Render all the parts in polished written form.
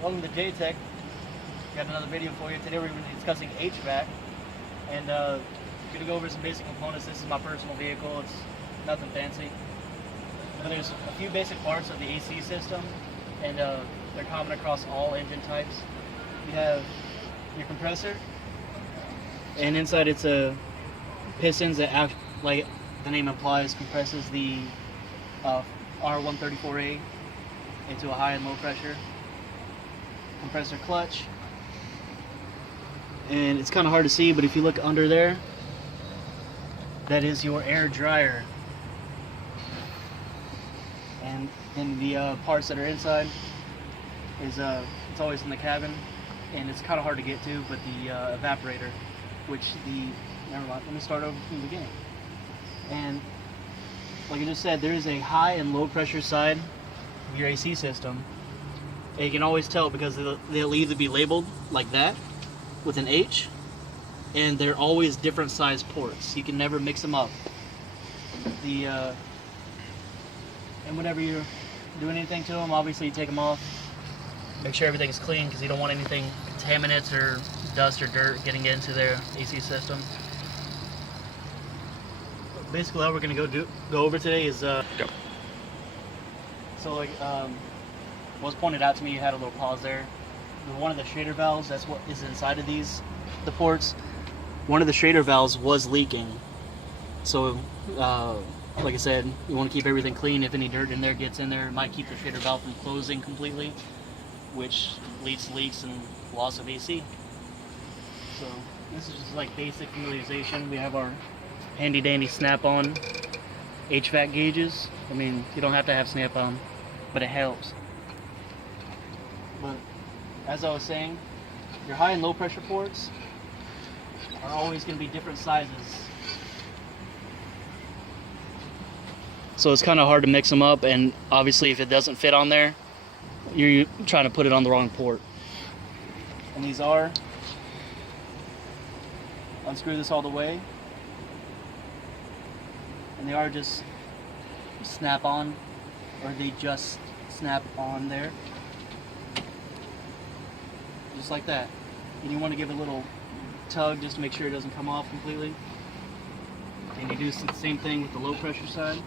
Welcome to J-Tech. Got another video for you. Today we're going to be discussing HVAC and going to go over some basic components. This is my personal vehicle. It's nothing fancy. But there's a few basic parts of the AC system, and they're common across all engine types. You have your compressor, and inside it's a pistons that, like the name implies, compresses the R134A into a high and low pressure. Compressor clutch, and it's kind of hard to see, but if you look under there, that is your air dryer. And in the parts that are inside is it's always in the cabin, and it's kind of hard to get to, but the evaporator, never mind, let me start over from the beginning. And like I just said, there is a high and low pressure side of your AC system. And you can always tell because they'll either be labeled like that with an H, and they're always different size ports. You can never mix them up. And whenever you're doing anything to them, obviously you take them off. Make sure everything's clean because you don't want anything, contaminants or dust or dirt getting into their AC system. Basically, how we're gonna go over today is go. So like was pointed out to me, you had a little pause there. One of the Schrader valves, that's what is inside of the ports. One of the Schrader valves was leaking. So, like I said, you want to keep everything clean. If any dirt in there gets in there, it might keep the Schrader valve from closing completely, which leads to leaks and loss of AC. So, this is just like basic familiarization. We have our handy dandy snap-on HVAC gauges. I mean, you don't have to have snap-on, but it helps. But as I was saying, your high and low pressure ports are always going to be different sizes. So it's kind of hard to mix them up, and obviously if it doesn't fit on there, you're trying to put it on the wrong port. And these are, unscrew this all the way, and they are just snap on, or they just snap on there. Just like that. And you want to give it a little tug just to make sure it doesn't come off completely. And you do the same thing with the low pressure side.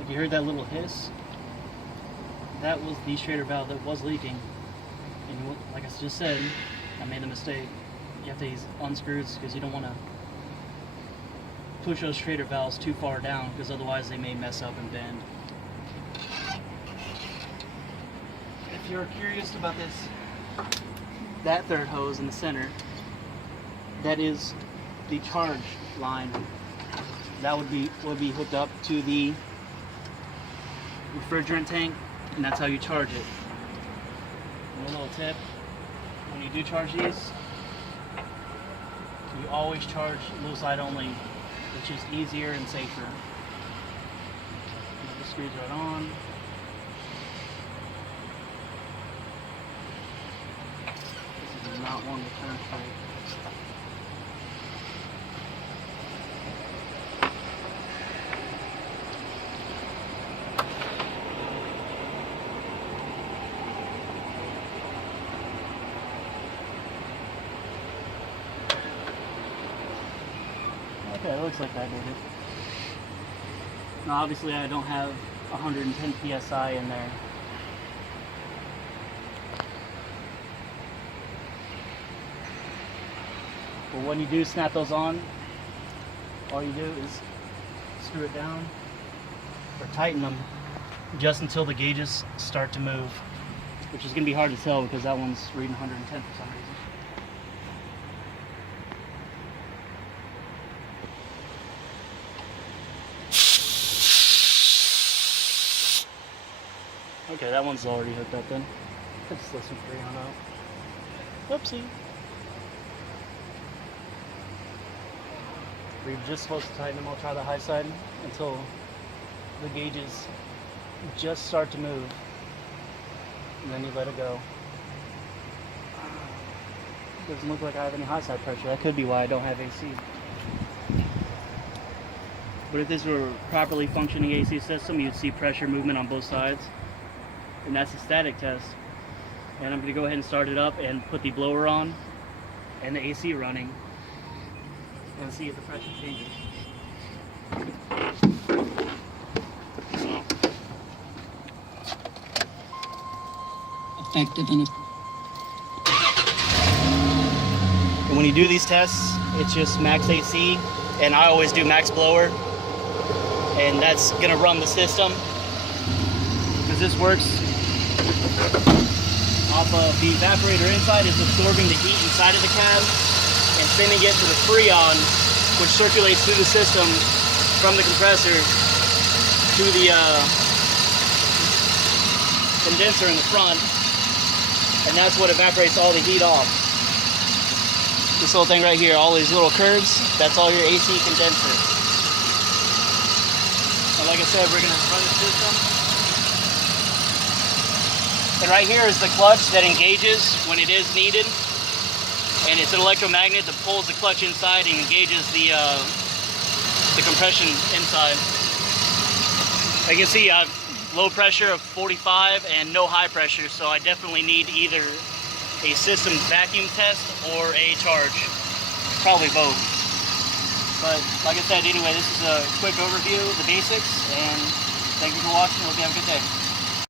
If you heard that little hiss, that was the Schrader valve that was leaking. And like I just said, I made a mistake. You have to use unscrews because you don't want to push those Schrader valves too far down, because otherwise they may mess up and bend. If you're curious about this, that third hose in the center, that is the charge line. That would be hooked up to the refrigerant tank, and that's how you charge it. And a little tip, when you do charge these, you always charge low side only, which is easier and safer. Put the screws right on. This is not one to turn straight. Okay, it looks like I did it. Now obviously I don't have 110 PSI in there. But when you do snap those on, all you do is screw it down or tighten them just until the gauges start to move, which is going to be hard to tell because that one's reading 110 for some reason. Okay, that one's already hooked up then. Let's listen for on out. Whoopsie. We're just supposed to tighten them. I'll try the high side until the gauges just start to move. And then you let it go. Doesn't look like I have any high side pressure. That could be why I don't have AC. But if this were a properly functioning AC system, you'd see pressure movement on both sides. And that's a static test. And I'm going to go ahead and start it up and put the blower on and the AC running and see if the pressure changes. Effective and when you do these tests, it's just max AC, and I always do max blower, and that's going to run the system because this works off of the evaporator inside is absorbing the heat inside of the cab and sending it to the Freon, which circulates through the system from the compressor to the condenser in the front, and that's what evaporates all the heat off. This little thing right here, all these little curves, that's all your AC condenser. And like I said, we're going to run the system. And right here is the clutch that engages when it is needed. And it's an electromagnet that pulls the clutch inside and engages the compression inside. As you can see, I have low pressure of 45 and no high pressure, so I definitely need either a system vacuum test or a charge. Probably both. But like I said, anyway, this is a quick overview of the basics, and thank you for watching. Hope you have a good day.